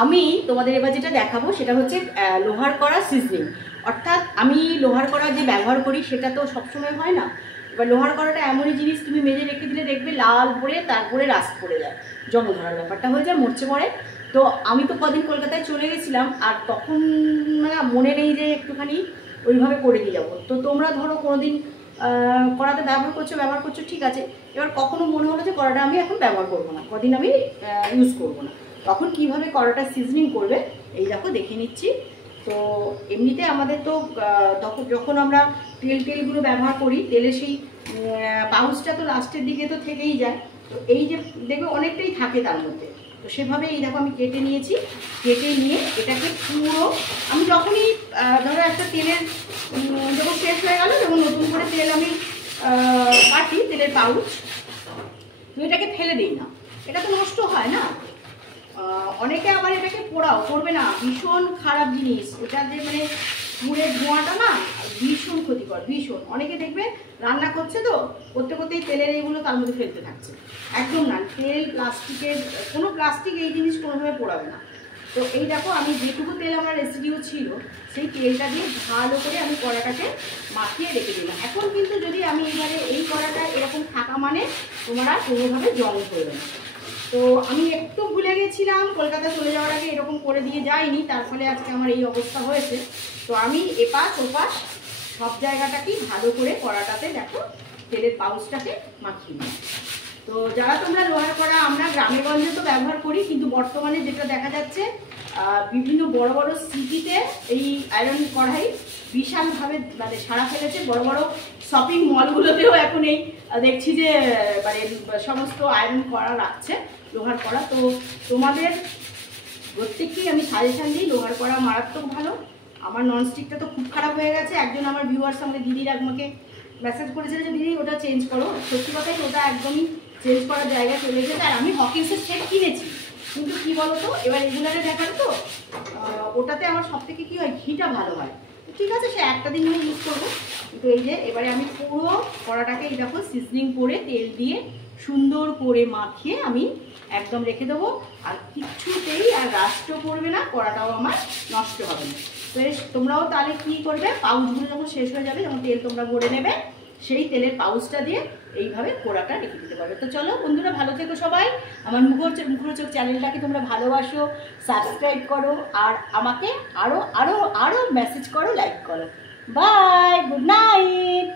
আমি তোমাদের এবার যেটা দেখাবো সেটা হচ্ছে লোহার কড়া সিজনিং। অর্থাৎ আমি লোহার কড়া যে ব্যবহার করি সেটা তো সবসময় হয় না। এবার লোহার কড়াটা এমনই জিনিস, তুমি মেজে রেখে দিলে দেখবে লাল পড়ে তারপরে রাস্ট পড়ে যায়, জং ধরার ব্যাপারটা হয়ে যায়, মরচে পড়ে। তো আমি তো কদিন কলকাতায় চলে গেছিলাম, আর তখন মনে নেই যে একটুখানি ওইভাবে করে দিয়ে যাবো। তো তোমরা ধরো কোনোদিন কড়াতে ব্যবহার করছো ঠিক আছে, এবার কখনো মনে হলো যে কড়াটা আমি এখন ব্যবহার করবো না, কদিন আমি ইউজ করবো না, তখন কিভাবে কড়াটা সিজনিং করবে এই দেখো দেখে নিচ্ছি। তো এমনিতে আমাদের তো যখন আমরা তেলগুলো ব্যবহার করি, তেলের সেই পাউচটা তো লাস্টের দিকে তো থেকেই যায়। তো এই যে দেখবে অনেকটাই থাকে তার মধ্যে। তো সেভাবে এই দেখো আমি কেটে নিয়েছি, কেটে নিয়ে এটাকে পুরো আমি যখনই ধরো একটা তেলের যখন শেষ হয়ে গেল, যখন নতুন করে তেল আমি কাটি তেলের পাউচ, তো এটাকে ফেলে দিই না, এটা তো নষ্ট হয় না। অনেকে আবার এটাকে পোড়াও করবে না, ভীষণ খারাপ জিনিস এটা, যে পুড়ে ধোঁয়াটা না ভীষণ ক্ষতিকর, ভীষণ। অনেকে দেখবে রান্না করছে তো করতে করতেই তেলের এইগুলো তার মধ্যে ফেলতে থাকছে, একদম না। তেল প্লাস্টিকের, কোনো প্লাস্টিক এই জিনিস কোনোভাবে পোড়াবে না। তো এই দেখো আমি যেটুকু তেল আমার রেসিডিউ ছিল সেই তেলটা দিয়ে ভালো করে আমি কড়াটাকে মাখিয়ে রেখে দিলাম। এখন কিন্তু যদি আমি এবারে এই কড়াটা এরকম থাকা মানে তোমরা কোনোভাবে জং করবে না। তো আমি একটু ভুলে গেছিলাম কলকাতা চলে যাওয়ার আগে এরকম করে দিয়ে যাইনি, তার ফলে আজকে আমার এই অবস্থা হয়েছে। তো আমি এপাশ ওপাশ সব জায়গাটাকেই ভালো করে কড়াটাতে দেখো তেলের পাউচটাকে মাখিয়ে নিই। তো যারা তোমরা লোহার কড়া, আমরা গ্রামে গঞ্জে তো ব্যবহার করি, কিন্তু বর্তমানে যেটা দেখা যাচ্ছে বিভিন্ন বড় বড় সিটিতে এই আয়রন কড়াই বিশালভাবে সাড়া ফেলেছে। বড় বড় শপিং মলগুলোতেও এখন এই দেখছি যে সমস্ত আয়রন কড়া রাখছে লোহার কড়া। তো তোমাদের প্রত্যেককেই আমি সাজেশান দিই, লোহার কড়া মারাত্মক ভালো। আমার ননস্টিকটা তো খুব খারাপ হয়ে গেছে। একজন আমার ভিউয়ার্স আমাকে দিদির আমাকে মেসেজ করেছিল যে দিদি ওটা চেঞ্জ করো, সত্যি কথাই ওটা একদমই চেঞ্জ করার জায়গায় চলে এসেছে। আর আমি হকিন্সের সেট কিনেছি, কিন্তু কী বলো তো এবার রেগুলারে দেখালো তো ওটাতে আমার সব থেকে কী হয়, ঘিটা ভালো হয়। ঠিক আছে, সে একটা দিন আমি ইউজ করবো। কিন্তু এই যে এবারে আমি পুরো কড়াটাকে এই দেখো সিজনিং করে তেল দিয়ে সুন্দর করে মাখিয়ে আমি একদম রেখে দেবো। আর কিচ্ছুতেই আর রাস্টও করবে না, কড়াটাও আমার নষ্ট হবে না। তো তোমরাও তাহলে কী করবে, পাউচগুলো যখন শেষ হয়ে যাবে, যখন তেল তোমরা ভরে নেবে, সেই তেলের পাউচটা দিয়ে এইভাবে কোড়াটা রেখে দিতে পারবে। তো চলো বন্ধুরা, ভালো থেকো সবাই। আমার মুখরোচক চ্যানেলটাকে তোমরা ভালোবাসো, সাবস্ক্রাইব করো, আর আমাকে আরও আরও আরও মেসেজ করো, লাইক করো। Bye, good night.